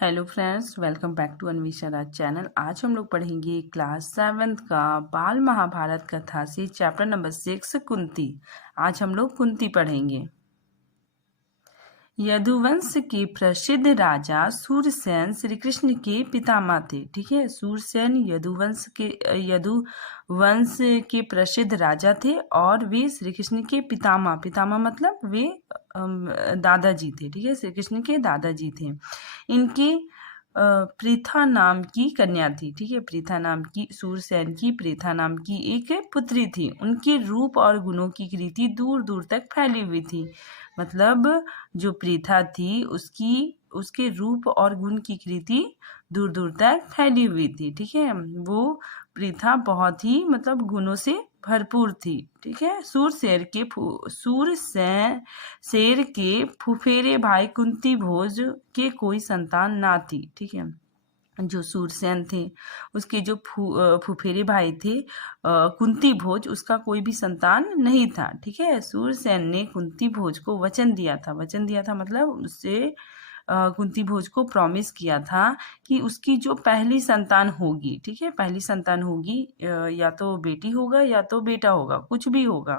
Hello friends, welcome back to Anvesha Raj channel. आज हम लोग पढ़ेंगे क्लास 7th का बाल महाभारत कथा से चैप्टर नंबर 6 कुंती। आज हम लोग कुंती पढ़ेंगे। यदुवंश के प्रसिद्ध राजा सूरसेन श्री कृष्ण के पितामह थे। ठीक है, सूरसेन यदुवंश के प्रसिद्ध राजा थे और वे श्री कृष्ण के पितामह मतलब वे दादाजी थे। ठीक है, श्री कृष्ण के दादाजी थे। इनके प्रीथा नाम की कन्या थी। ठीक है, प्रीथा नाम की सूरसेन की प्रीथा नाम की एक पुत्री थी। उनके रूप और गुणों की कीर्ति दूर दूर तक फैली हुई थी। मतलब जो प्रीथा थी उसके रूप और गुण की कीर्ति दूर दूर तक फैली हुई थी। ठीक है, वो प्रीथा बहुत ही मतलब गुणों से भरपूर थी। ठीक है, शेर के फुफेरे भाई कुंती भोज के कोई संतान ना थी। ठीक है, जो सूरसेन थे उसके जो फुफेरे भाई थे कुंती भोज, उसका कोई भी संतान नहीं था। ठीक है, सूरसेन ने कुंती भोज को वचन दिया था मतलब उससे कुंती भोज को प्रॉमिस किया था कि उसकी जो पहली संतान होगी, ठीक है, पहली संतान होगी, या तो बेटी होगा या तो बेटा होगा, कुछ भी होगा।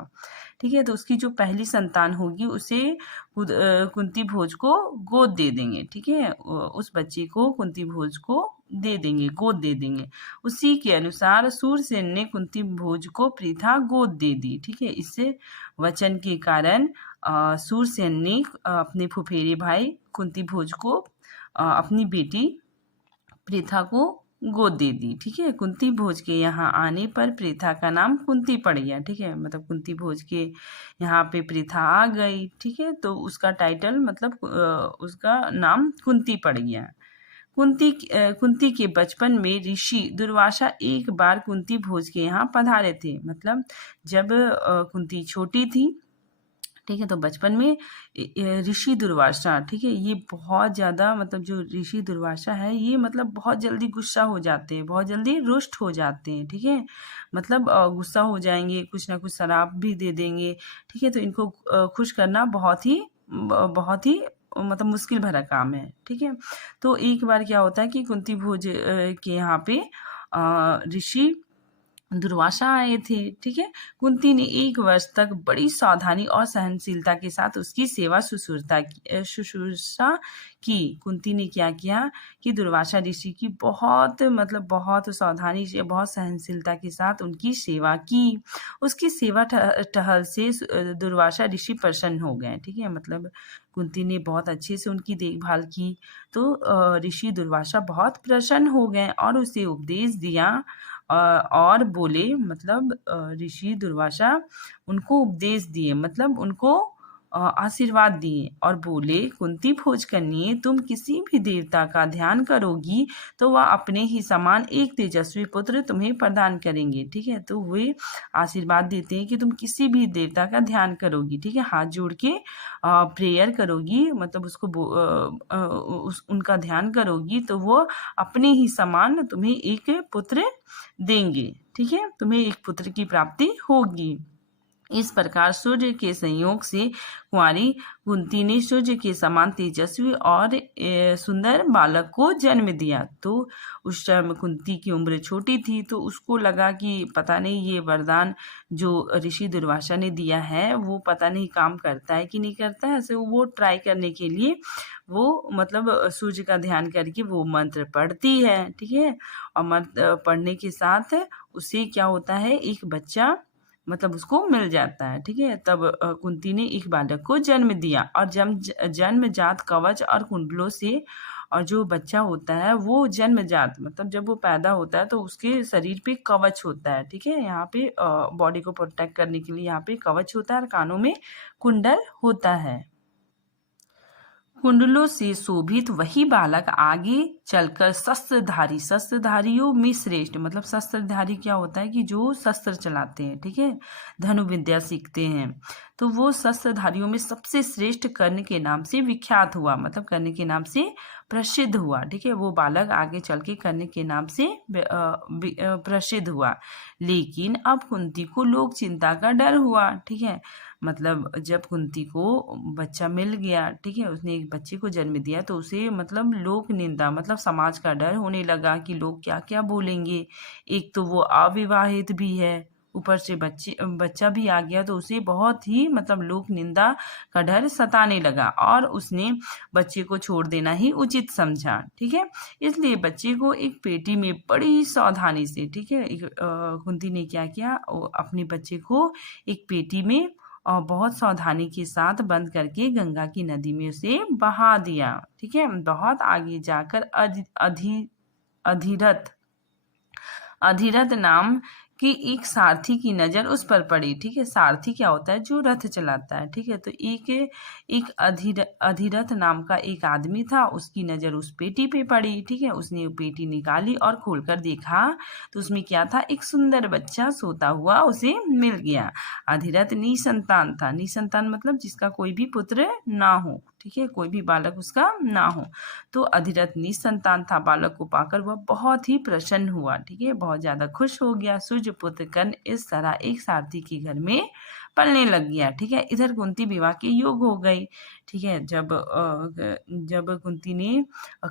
ठीक है, तो उसकी जो पहली संतान होगी उसे कुंती भोज को गोद दे देंगे। ठीक है, उस बच्चे को कुंती भोज को दे देंगे, गोद दे देंगे। उसी के अनुसार सूरसेन ने कुंती भोज को प्रीथा गोद दे दी। ठीक है, इससे वचन के कारण सूरसेन ने अपने फुफेरे भाई कुंती भोज को अपनी बेटी प्रीथा को गोद दे दी। ठीक है, कुंती भोज के यहाँ आने पर प्रीथा का नाम कुंती पड़ गया। ठीक है, मतलब कुंती भोज के यहाँ पे प्रीथा आ गई। ठीक है, तो उसका टाइटल मतलब उसका नाम कुंती पड़ गया। कुंती के बचपन में ऋषि दुर्वासा एक बार कुंती भोज के यहाँ पधारे थे। मतलब जब कुंती छोटी थी, ठीक है, तो बचपन में ऋषि दुर्वासा, ठीक है, ये बहुत ज़्यादा मतलब जो ऋषि दुर्वासा है ये मतलब बहुत जल्दी गुस्सा हो जाते हैं, बहुत जल्दी रुष्ट हो जाते हैं। ठीक है, मतलब गुस्सा हो जाएंगे, कुछ ना कुछ शराब भी दे देंगे। ठीक है, तो इनको खुश करना बहुत ही मतलब मुश्किल भरा काम है। ठीक है, तो एक बार क्या होता है कि कुंती भोज के यहाँ पे ऋषि दुर्वासा आए थे। ठीक है, कुंती ने 1 वर्ष तक बड़ी सावधानी और सहनशीलता के साथ उसकी सेवा शुश्रूषा की। कुंती ने क्या किया कि दुर्वासा ऋषि की बहुत सावधानी से, बहुत सहनशीलता के साथ उनकी सेवा की। उसकी सेवा टहल से दुर्वासा ऋषि प्रसन्न हो गए। ठीक है, मतलब कुंती ने बहुत अच्छे से उनकी देखभाल की तो ऋषि दुर्वासा बहुत प्रसन्न हो गए और उसे उपदेश दिया और बोले, मतलब ऋषि दुर्वासा उनको उपदेश दिए, मतलब उनको आशीर्वाद दिए और बोले, कुंती भोज कन्ये, तुम किसी भी देवता का ध्यान करोगी तो वह अपने ही समान एक तेजस्वी पुत्र तुम्हें प्रदान करेंगे। ठीक है, तो वे आशीर्वाद देते हैं कि तुम किसी भी देवता का ध्यान करोगी, ठीक है, हाथ जोड़ के प्रेयर करोगी, मतलब उनका ध्यान करोगी तो वो अपने ही समान तुम्हें एक पुत्र देंगे। ठीक है, तुम्हें एक पुत्र की प्राप्ति होगी। इस प्रकार सूर्य के संयोग से कुंवारी कुंती ने सूर्य के समान तेजस्वी और सुंदर बालक को जन्म दिया। तो उस टाइम कुंती की उम्र छोटी थी तो उसको लगा कि पता नहीं ये वरदान जो ऋषि दुर्वासा ने दिया है वो पता नहीं काम करता है कि नहीं करता है। ऐसे वो ट्राई करने के लिए वो मतलब सूर्य का ध्यान करके वो मंत्र पढ़ती है। ठीक है, और मंत्र पढ़ने के साथ उसे क्या होता है, एक बच्चा मतलब उसको मिल जाता है। ठीक है, तब कुंती ने एक बालक को जन्म दिया और जन्मजात कवच और कुंडलों से, और जो बच्चा होता है वो जन्मजात मतलब जब वो पैदा होता है तो उसके शरीर पे कवच होता है। ठीक है, यहाँ पे बॉडी को प्रोटेक्ट करने के लिए यहाँ पे कवच होता है और कानों में कुंडल होता है। कुंडलों से शोभित वही बालक आगे चलकर शस्त्रधारियों में श्रेष्ठ, मतलब शस्त्रधारी क्या होता है कि जो शस्त्र चलाते हैं, ठीक है, धनु विद्या सीखते हैं, तो वो शस्त्रधारियों में सबसे श्रेष्ठ कर्ण के नाम से विख्यात हुआ, मतलब कर्ण के नाम से प्रसिद्ध हुआ। ठीक है, वो बालक आगे चल के कर्ण के नाम से प्रसिद्ध हुआ। लेकिन अब कुंती को लोक चिंता का डर हुआ। ठीक है, मतलब जब कुंती को बच्चा मिल गया, ठीक है, उसने एक बच्चे को जन्म दिया, तो उसे मतलब लोक निंदा, मतलब समाज का डर होने लगा कि लोग क्या क्या बोलेंगे। एक तो वो अविवाहित भी है, ऊपर से बच्चा भी आ गया, तो उसे बहुत ही मतलब लोक निंदा का डर सताने लगा और उसने बच्चे को छोड़ देना ही उचित समझा। ठीक है, इसलिए बच्चे को एक पेटी में बड़ी सावधानी से, ठीक है, कुंती ने क्या किया, अपने बच्चे को एक पेटी में और बहुत सावधानी के साथ बंद करके गंगा की नदी में उसे बहा दिया। ठीक है, बहुत आगे जाकर अधिरथ अधिरथ नाम कि एक सारथी की नजर उस पर पड़ी। ठीक है, सारथी क्या होता है, जो रथ चलाता है। ठीक है, तो एक अधिरथ नाम का एक आदमी था, उसकी नजर उस पेटी पे पड़ी। ठीक है, उसने पेटी निकाली और खोलकर देखा तो उसमें क्या था, एक सुंदर बच्चा सोता हुआ उसे मिल गया। अधिरथ निसंतान था। निसंतान मतलब जिसका कोई भी पुत्र ना हो। ठीक है, कोई भी बालक उसका ना हो। तो अधिरथ निसंतान था। बालक को पाकर वह बहुत ही प्रसन्न हुआ। ठीक है, बहुत ज्यादा खुश हो गया। सूर्यपुत्र कर्ण इस तरह एक सारथी के घर में पलने लग गया। ठीक है, इधर कुंती विवाह के योग हो गई। ठीक है, जब कुंती ने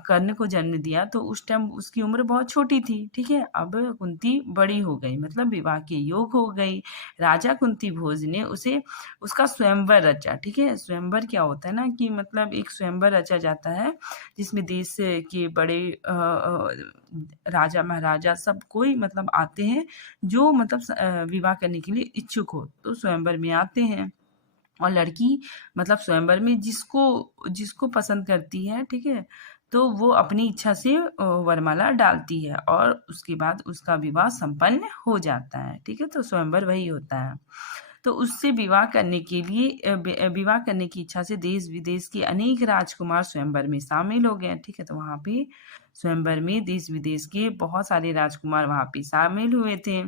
कर्ण को जन्म दिया तो उस टाइम उसकी उम्र बहुत छोटी थी। ठीक है, अब कुंती बड़ी हो गई, मतलब विवाह के योग हो गई। राजा कुंती भोज ने उसे उसका स्वयंवर रचा। ठीक है, स्वयंवर क्या होता है ना, कि मतलब एक स्वयंवर रचा जाता है जिसमें देश के बड़े राजा महाराजा सब कोई मतलब आते हैं, जो मतलब विवाह करने के लिए इच्छुक हो तो स्वयंवर में आते हैं। और लड़की मतलब स्वयंवर में जिसको जिसको पसंद करती है, ठीक है, तो वो अपनी इच्छा से वरमाला डालती है और उसके बाद उसका विवाह संपन्न हो जाता है। ठीक है, तो स्वयंवर वही होता है। तो उससे विवाह करने के लिए विवाह करने की इच्छा से देश विदेश के अनेक राजकुमार स्वयंवर में शामिल हो गए। ठीक है, तो वहां पे स्वयंवर में देश विदेश के बहुत सारे राजकुमार वहां पे शामिल हुए थे।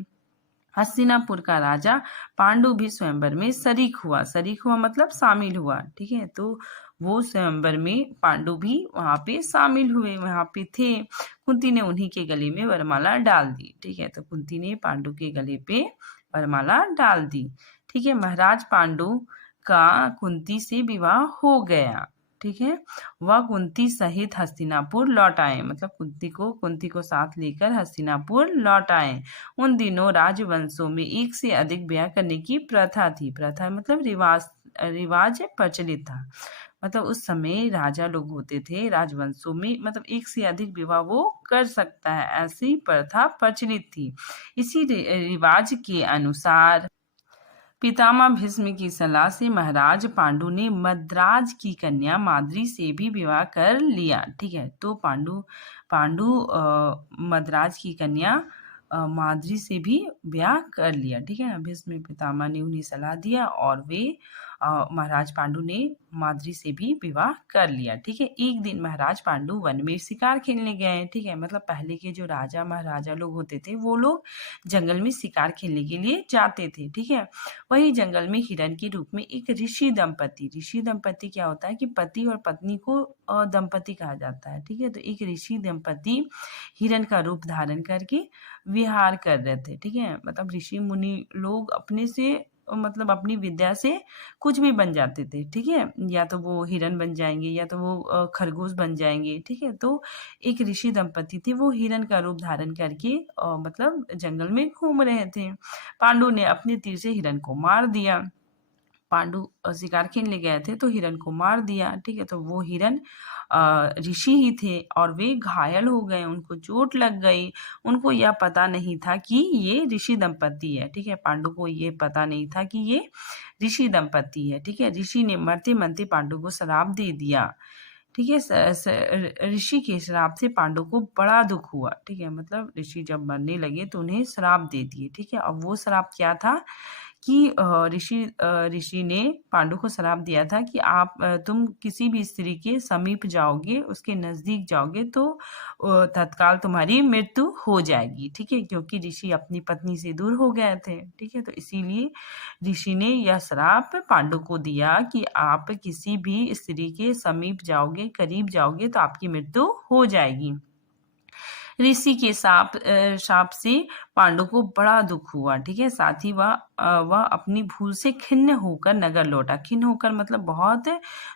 हस्तिनापुर का राजा पांडु भी स्वयंवर में शरीक हुआ मतलब शामिल हुआ। ठीक है, तो वो स्वयंवर में पांडु भी वहां पे शामिल हुए, वहां पे थे। कुंती ने उन्हीं के गले में वरमाला डाल दी। ठीक है, तो कुंती ने पांडु के गले पे वरमाला डाल दी। ठीक है, महाराज पांडु का कुंती से विवाह हो गया। ठीक है, वह कुंती सहित हस्तिनापुर लौट आए, मतलब कुंती को साथ लेकर हस्तिनापुर लौट आए। उन दिनों राजवंशों में एक से अधिक ब्याह करने की प्रथा थी। प्रथा मतलब रिवाज प्रचलित था। मतलब उस समय राजा लोग होते थे राजवंशों में, मतलब एक से अधिक विवाह वो कर सकता है, ऐसी प्रथा प्रचलित थी। इसी रिवाज के अनुसार पितामह भीष्म की सलाह से महाराज पांडु ने मद्राज की कन्या माद्री से भी विवाह कर लिया। ठीक है, तो पांडु मद्राज की कन्या माद्री से भी ब्याह कर लिया। ठीक है, भीष्म पितामह ने उन्हें सलाह दिया और वे महाराज पांडु ने माद्री से भी विवाह कर लिया। ठीक है, एक दिन महाराज पांडु वन में शिकार खेलने गए। ठीक है, मतलब पहले के जो राजा महाराजा लोग होते थे वो लोग जंगल में शिकार खेलने के लिए जाते थे। ठीक है, वही जंगल में हिरण के रूप में एक ऋषि दंपति क्या होता है कि पति और पत्नी को दंपति कहा जाता है। ठीक है, तो एक ऋषि दंपति हिरण का रूप धारण करके विहार कर रहे थे। ठीक है, मतलब ऋषि मुनि लोग अपने से मतलब अपनी विद्या से कुछ भी बन जाते थे। ठीक है, या तो वो हिरण बन जाएंगे या तो वो खरगोश बन जाएंगे। ठीक है, तो एक ऋषि दंपति थे, वो हिरण का रूप धारण करके मतलब जंगल में घूम रहे थे। पांडु ने अपने तीर से हिरण को मार दिया। पांडु शिकार खेलने गए थे तो हिरण को मार दिया। ठीक है, तो वो हिरण ऋषि ही थे और वे घायल हो गए, उनको चोट लग गई। उनको यह पता नहीं था कि ये ऋषि दंपति है। ठीक है, पांडु को ये पता नहीं था कि ये ऋषि दंपति है। ठीक है, ऋषि ने मरते मरते पांडु को श्राप दे दिया। ठीक है, ऋषि के श्राप से पांडु को बड़ा दुख हुआ। ठीक है, मतलब ऋषि जब मरने लगे तो उन्हें श्राप दे दिए। ठीक है, अब वो श्राप क्या था कि ऋषि ने पांडु को श्राप दिया था कि तुम किसी भी स्त्री के समीप जाओगे, उसके नजदीक जाओगे तो तत्काल तुम्हारी मृत्यु हो जाएगी। ठीक है, क्योंकि ऋषि अपनी पत्नी से दूर हो गए थे। ठीक है, तो इसीलिए ऋषि ने यह श्राप पांडु को दिया कि आप किसी भी स्त्री के समीप जाओगे, करीब जाओगे तो आपकी मृत्यु हो जाएगी। ऋषि के शाप से पांडु को बड़ा दुख हुआ। ठीक है, साथ ही वह अपनी भूल से खिन्न होकर नगर लौटा। खिन्न होकर मतलब बहुत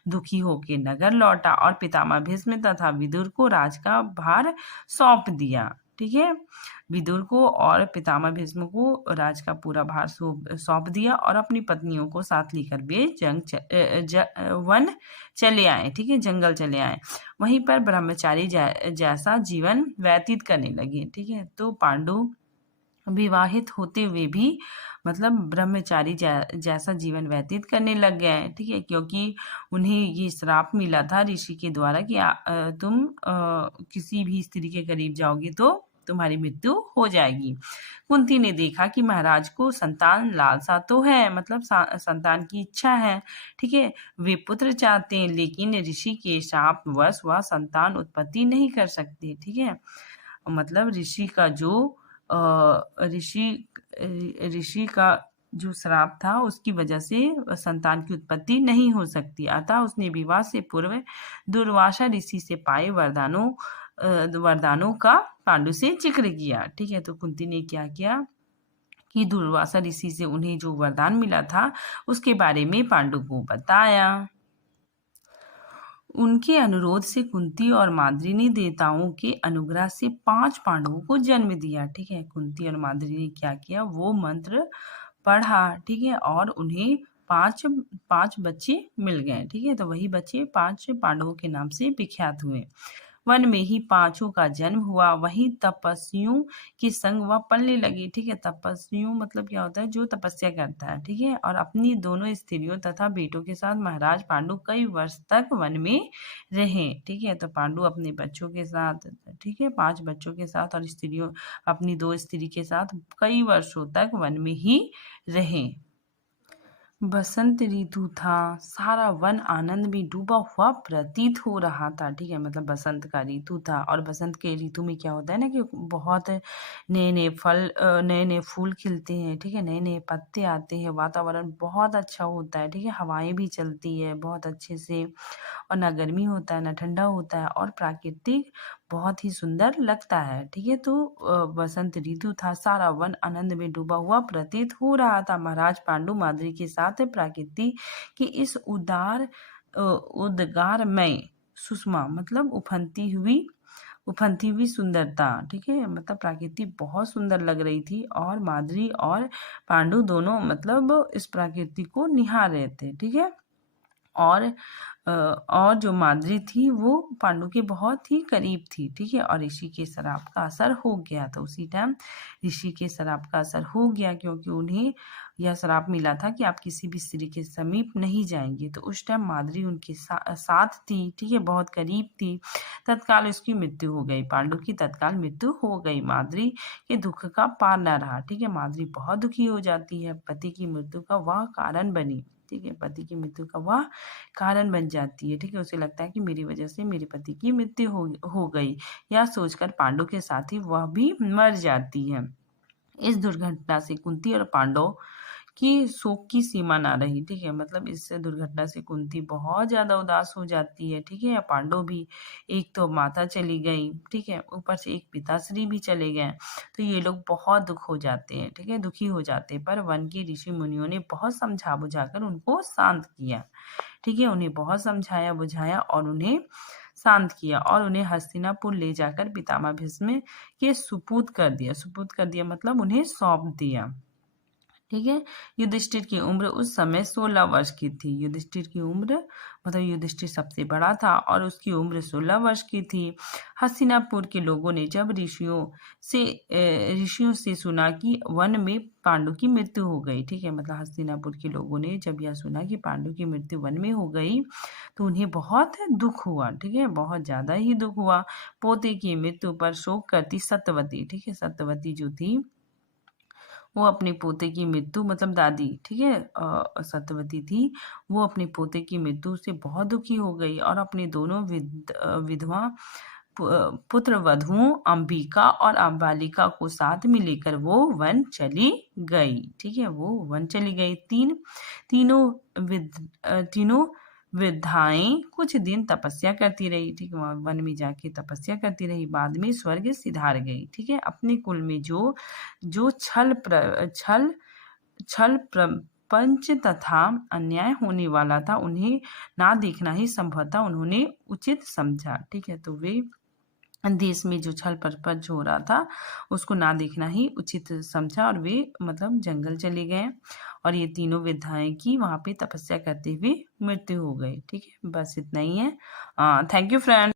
दुखी होकर नगर लौटा और पितामह भीष्म तथा विदुर को राज का भार सौंप दिया। ठीक है, विदुर को और पितामह भीष्म को राज का पूरा भार सौंप दिया और अपनी पत्नियों को साथ लेकर वे वन चले आए। ठीक है, जंगल चले आए। वहीं पर ब्रह्मचारी जैसा जीवन व्यतीत करने लगे। ठीक है, तो पांडु विवाहित होते हुए भी मतलब ब्रह्मचारी जैसा जीवन व्यतीत करने लग गए। ठीक है, क्योंकि उन्हें ये श्राप मिला था ऋषि के द्वारा कि तुम किसी भी स्त्री के करीब जाओगे तो तुम्हारी मृत्यु हो जाएगी। कुंती ने देखा कि महाराज को संतान लालसा तो है, मतलब संतान की इच्छा है। ठीक है, वे पुत्र चाहते हैं, लेकिन ऋषि के शाप वश वह संतान उत्पत्ति नहीं कर सकते। ठीक है, मतलब ऋषि का जो श्राप था उसकी वजह से संतान की उत्पत्ति नहीं हो सकती। अतः उसने विवाह से पूर्व दुर्वासा ऋषि से पाए वरदानों का पांडु से जिक्र किया। ठीक है, तो कुंती ने क्या किया कि दुर्वासा ऋषि से उन्हें जो वरदान मिला था उसके बारे में पांडु को बताया। उनके अनुरोध से कुंती और माद्री ने देवताओं के अनुग्रह से 5 पांडवों को जन्म दिया। ठीक है, कुंती और माद्री ने क्या किया, वो मंत्र पढ़ा। ठीक है, और उन्हें पांच बच्चे मिल गए। ठीक है, तो वही बच्चे 5 पांडवों के नाम से विख्यात हुए। वन में ही 5 का जन्म हुआ। वहीं तपस्वियों के संग वह पलने लगी। ठीक है, तपस्वियों मतलब क्या होता है, जो तपस्या करता है। ठीक है, और अपनी दोनों स्त्रियों तथा बेटों के साथ महाराज पांडु कई वर्ष तक वन में रहे। ठीक है, तो पांडु अपने बच्चों के साथ, ठीक है, 5 बच्चों के साथ और स्त्रियों अपनी 2 स्त्री के साथ कई वर्षों तक वन में ही रहे। बसंत ऋतु था। सारा वन आनंद में डूबा हुआ प्रतीत हो रहा था। ठीक है, मतलब बसंत का ऋतु था और बसंत के ऋतु में क्या होता है ना कि बहुत नए नए फल, नए नए फूल खिलते हैं। ठीक है, नए नए पत्ते आते हैं, वातावरण बहुत अच्छा होता है। ठीक है, हवाएं भी चलती है बहुत अच्छे से और ना गर्मी होता है ना ठंडा होता है और प्राकृतिक बहुत ही सुंदर लगता है। ठीक है, तो बसंत ऋतु था। सारा वन आनंद में डूबा हुआ प्रतीत हो रहा था। महाराज पांडु माद्री के साथ प्रकृति की इस उद्गारमय सुषमा मतलब उफनती हुई सुंदरता। ठीक है, मतलब प्रकृति बहुत सुंदर लग रही थी और माद्री और पांडु दोनों मतलब इस प्रकृति को निहार रहे थे। ठीक है, और जो माद्री थी वो पांडु के बहुत ही करीब थी। ठीक है, और ऋषि के श्राप का असर हो गया। तो उसी टाइम ऋषि के श्राप का असर हो गया, क्योंकि उन्हें यह श्राप मिला था कि आप किसी भी स्त्री के समीप नहीं जाएंगे। तो उस टाइम माद्री उनके साथ थी। ठीक है, बहुत करीब थी। तत्काल उसकी मृत्यु हो गई। पांडु की तत्काल मृत्यु हो गई। माद्री के दुख का पार न रहा। ठीक है, माद्री बहुत दुखी हो जाती है। पति की मृत्यु का वह कारण बनी। ठीक है, पति की मृत्यु का वह कारण बन जाती है। ठीक है, उसे लगता है कि मेरी वजह से मेरे पति की मृत्यु हो गई। यह सोचकर पांडु के साथ ही वह भी मर जाती है। इस दुर्घटना से कुंती और पांडव की शोक की सीमा ना रही। ठीक है, मतलब इस दुर्घटना से कुंती बहुत ज्यादा उदास हो जाती है। ठीक है, पांडव भी, एक तो माता चली गई, ठीक है, ऊपर से एक पिताश्री भी चले गए, तो ये लोग बहुत दुख हो जाते हैं। ठीक है, दुखी हो जाते हैं। पर वन के ऋषि मुनियों ने बहुत समझा बुझाकर उनको शांत किया। ठीक है, उन्हें बहुत समझाया बुझाया और उन्हें शांत किया और उन्हें हस्तिनापुर ले जाकर पितामह भीष्म के सुपुर्द कर दिया मतलब उन्हें सौंप दिया। ठीक है, युधिष्ठिर की उम्र उस समय 16 वर्ष की थी। युधिष्ठिर की उम्र मतलब युधिष्ठिर सबसे बड़ा था और उसकी उम्र 16 वर्ष की थी। हस्तिनापुर के लोगों ने जब ऋषियों से सुना कि वन में पांडु की मृत्यु हो गई। ठीक है, मतलब हस्तिनापुर के लोगों ने जब यह सुना कि पांडु की मृत्यु वन में हो गई तो उन्हें बहुत दुख हुआ। ठीक है, बहुत ज्यादा ही दुख हुआ। पोते की मृत्यु पर शोक करती सत्यवती, ठीक है, सत्यवती जो थी वो अपने पोते की मृत्यु, मतलब दादी, ठीक है, सत्यवती थी, वो अपने पोते की मृत्यु से बहुत दुखी हो गई और अपने दोनों विधवा पुत्र वधुओं अंबिका और अंबालिका को साथ में लेकर वो वन चली गई। ठीक है, वो वन चली गई। तीनों वृद्धाएं कुछ दिन तपस्या करती रही। ठीक है, वन में जाके तपस्या करती रही, बाद में स्वर्ग सिधार गई। ठीक है, अपने कुल में जो जो छल प्रपंच तथा अन्याय होने वाला था, उन्हें ना देखना ही संभवतः उन्होंने उचित समझा। ठीक है, तो वे देश में जो छल प्रपंच हो रहा था उसको ना देखना ही उचित समझा और वे मतलब जंगल चले गए और ये तीनों विधाएं की वहां पे तपस्या करते हुए मृत्यु हो गई। ठीक है, बस इतना ही है। Thank you friend.